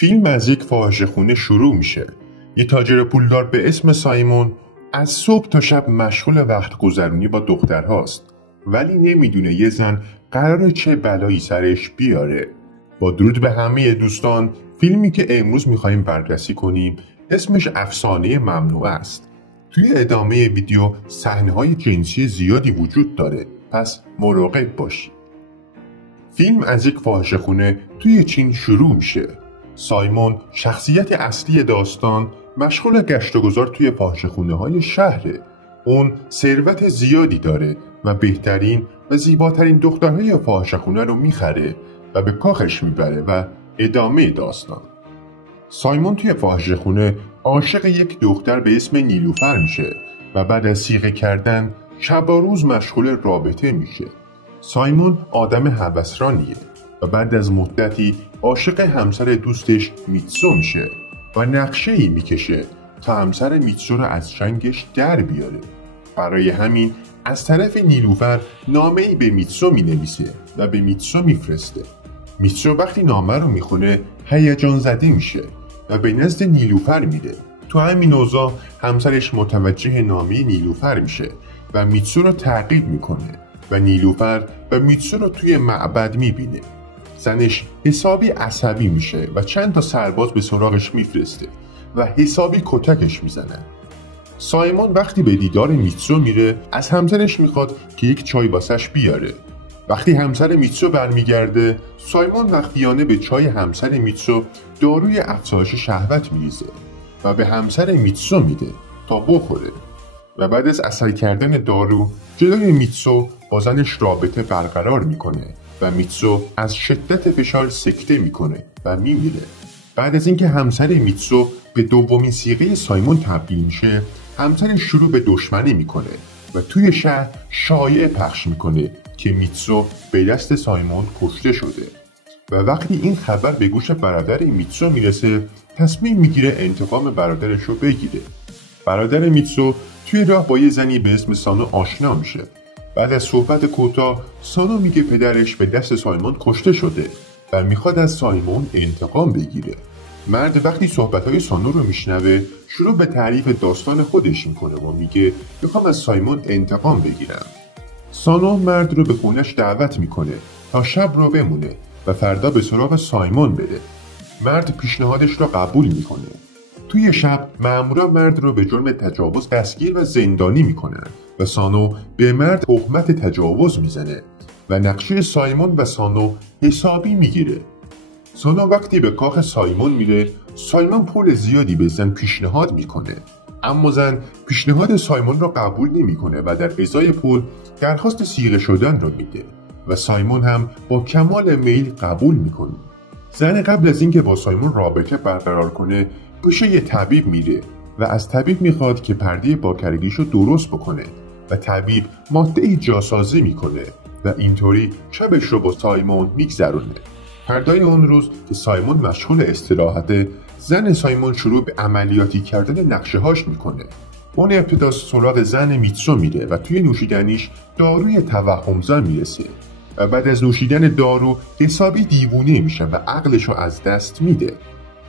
فیلم از یک فاحشه‌خونه شروع میشه. یه تاجر پولدار به اسم سایمون از صبح تا شب مشغول وقت گذرونی با دخترهاست، ولی نمیدونه یه زن قراره چه بلایی سرش بیاره. با درود به همه دوستان، فیلمی که امروز میخواییم بررسی کنیم اسمش افسانه ممنوعه است. توی ادامه ویدیو صحنه‌های جنسی زیادی وجود داره، پس مراقب باشید. فیلم از یک فاحشه‌خونه توی چین شروع میشه. سایمون شخصیت اصلی داستان مشغول گشت و گذار توی فاحشه‌خونه‌های شهره. اون ثروت زیادی داره و بهترین و زیباترین دخترهای فاحشه‌خونه رو میخره و به کاخش میبره و ادامه داستان. سایمون توی فاحشه‌خونه عاشق یک دختر به اسم نیلوفر میشه و بعد از صیغه کردن شب و روز مشغول رابطه میشه. سایمون آدم هوسرانیه و بعد از مدتی عاشق همسر دوستش میتسو میشه و نقشه‌ای میکشه تا همسر میتسو رو از چنگش در بیاره. برای همین از طرف نیلوفر نامه‌ای به میتسو مینویسه و به میتسو میفرسته. میتسو وقتی نامه رو میخونه هیجان زده میشه و به نزد نیلوفر میره. تو همین اوضاع همسرش متوجه نامه نیلوفر میشه و میتسو رو تعقیب میکنه و نیلوفر و میتسو رو توی معبد میبینه. زنش حسابی عصبی میشه و چند تا سرباز به سراغش میفرسته و حسابی کتکش میزنن. سایمون وقتی به دیدار میتسو میره از همسرش میخواد که یک چای واسش بیاره. وقتی همسر میتسو برمیگرده، سایمون مخفیانه به چای همسر میتسو داروی افزایش شهوت میریزه و به همسر میتسو میده تا بخوره و بعد از عسل کردن دارو جلوی میتسو با زنش رابطه برقرار میکنه و میتسو از شدت فشار سکته میکنه و میمیره. بعد از اینکه همسر میتسو به دومین صیغه سایمون تبدیل میشه، همسرش شروع به دشمنی میکنه و توی شهر شایعه پخش میکنه که میتسو به دست سایمون کشته شده و وقتی این خبر به گوش برادر میتسو میرسه تصمیم میگیره انتقام برادرش رو بگیره. برادر میتسو توی راه با یه زنی به اسم سانو آشنا میشه. بعد از صحبت کوتاه سانو میگه پدرش به دست سایمون کشته شده و میخواد از سایمون انتقام بگیره. مرد وقتی صحبتهای سانو رو میشنوه شروع به تعریف داستان خودش میکنه و میگه میخوام از سایمون انتقام بگیرم. سانو مرد رو به خونش دعوت میکنه تا شب رو بمونه و فردا به سراغ سایمون بره. مرد پیشنهادش رو قبول میکنه. توی شب مامورا مرد رو به جرم تجاوز دستگیر و زندانی میکنن و سانو به مرد تهمت تجاوز میزنه و نقشه سایمون و سانو حسابی میگیره. سانو وقتی به کاخ سایمون میره، سایمون پول زیادی به زن پیشنهاد میکنه، اما زن پیشنهاد سایمون رو قبول نمیکنه و در ازای پول درخواست صیغه شدن رو میده و سایمون هم با کمال میل قبول میکنه. زن قبل از اینکه با سایمون رابطه برقرار کنه پیش یه طبیب میره و از طبیب میخواد که پرده باکرگیش رو درست بکنه و طبیب ماده‌ای جاسازی میکنه و اینطوری شبش رو با سایمون میگذرونه. فردای اون روز که سایمون مشغول استراحته، زن سایمون شروع به عملیاتی کردن نقشه هاش میکنه. اون ابتدا سراغ زن میتسو میره و توی نوشیدنیش داروی توهمزا میرسه و بعد از نوشیدن دارو حسابی دیوونه میشه و عقلش رو از دست میده.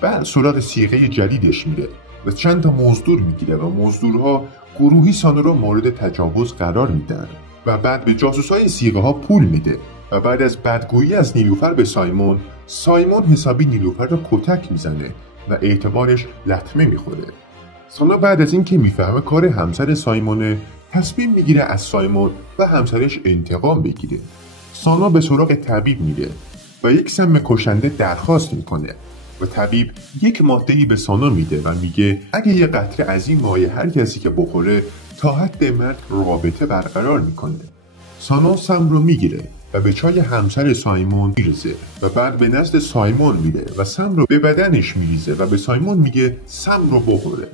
بعد سراغ صیغه جدیدش میره و چند تا مزدور میگیره و مزدورها گروهی سانو رو مورد تجاوز قرار میدن و بعد به جاسوسای صیغه ها پول میده و بعد از بدگویی از نیلوفر به سایمون حسابی نیلوفر رو کتک میزنه و اعتبارش لطمه میخوره. سانو بعد از اینکه میفهمه کار همسر سایمونه تصمیم میگیره از سایمون و همسرش انتقام بگیره. سانو به سراغ طبیب میره و یک سم کشنده درخواست میکنه و طبیب یک ماده‌ای به سانو میده و میگه اگه یه قطره از این مایع هر کسی که بخوره تا حد مرگ رابطه برقرار میکنه. سانو سم رو میگیره و به چای همسر سایمون میریزه و بعد به نزد سایمون میره و سم رو به بدنش میریزه و به سایمون میگه سم رو بخوره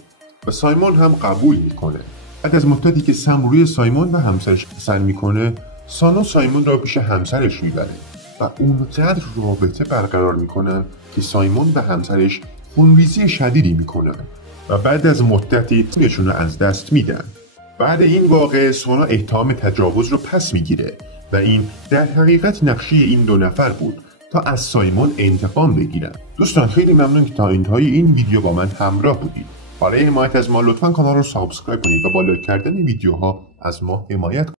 و سایمون هم قبول میکنه. بعد از مدتی که سم روی سایمون و همسرش اثر میکنه، سانو سایمون را پیش همسرش میبره و اونقدر رابطه برقرار میکنن که سایمون و همسرش خونریزی شدیدی میکنن و بعد از مدتی خونشون رو از دست میدن. بعد این واقعه سانو اتهام تجاوز رو پس میگیره و این در حقیقت نقشه این دو نفر بود تا از سایمون انتقام بگیرن. دوستان خیلی ممنون که تا انتهای این ویدیو با من همراه بودید. برای حمایت از ما لطفا کانال رو سابسکرایب کنید و با لایک کردن ویدیوها از ما حمایت کنید.